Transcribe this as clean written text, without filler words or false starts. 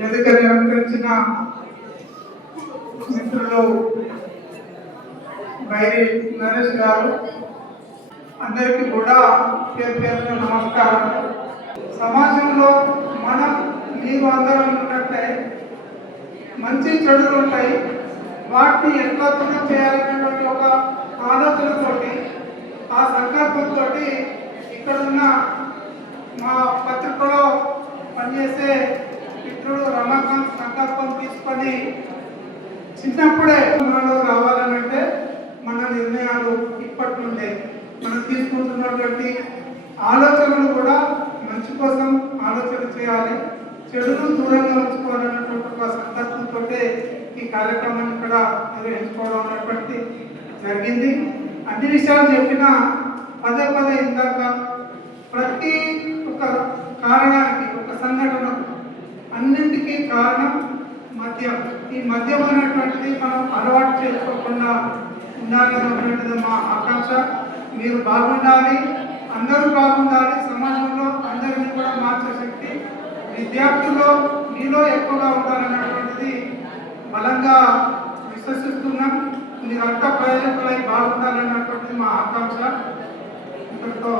వేదికని అలంకరించిన మిత్రులు బైరి నరేష్ గారు అందరికీ కూడా పేరు పేరున నమస్కారం. సమాజంలో మనం మీరు అందరం ఉన్నట్టే మంచి చెడులు ఉంటాయి. వాటిని ఎట్లా దూరం చేయాలనేటువంటి ఒక ఆలోచనతోటి ఆ సంకల్పంతో ఇక్కడ ఉన్న మా పత్రికలో పనిచేసే మిత్రుడు రమాకాంత్ సంకల్పం తీసుకొని చిన్నప్పుడే మనలో రావాలనంటే మన నిర్ణయాలు ఇప్పటి నుండే మనం తీసుకుంటున్నటువంటి ఆలోచనలు కూడా మంచి కోసం ఆలోచన చేయాలి, చెడును దూరంగా ఉంచుకోవాలన్నటువంటి ఒక సంకల్పంతో ఈ కార్యక్రమాన్ని ఇక్కడ నిర్వహించుకోవడం అనేటువంటి జరిగింది. అన్ని విషయాలు చెప్పిన పదే పదే ఇందాక ప్రతి ఒక కారణానికి ఒక సంఘటనకు అన్నింటికీ కారణం మద్యం. ఈ మద్యం అనేటువంటిది మనం అలవాటు చేసుకోకుండా ఉండాలనేటువంటిది మా ఆకాంక్ష. మీరు బాగుండాలి, అందరూ బాగుండాలి, సమాజంలో అందరినీ కూడా మార్చే శక్తి విద్యార్థుల్లో మీలో ఎక్కువగా ఉండాలనేటువంటిది బలంగా విశ్వసిస్తున్నాం. మీరంతా ప్రయోజకులై బాగుండాలన్నటువంటిది మా ఆకాంక్ష. ఇక్కడితో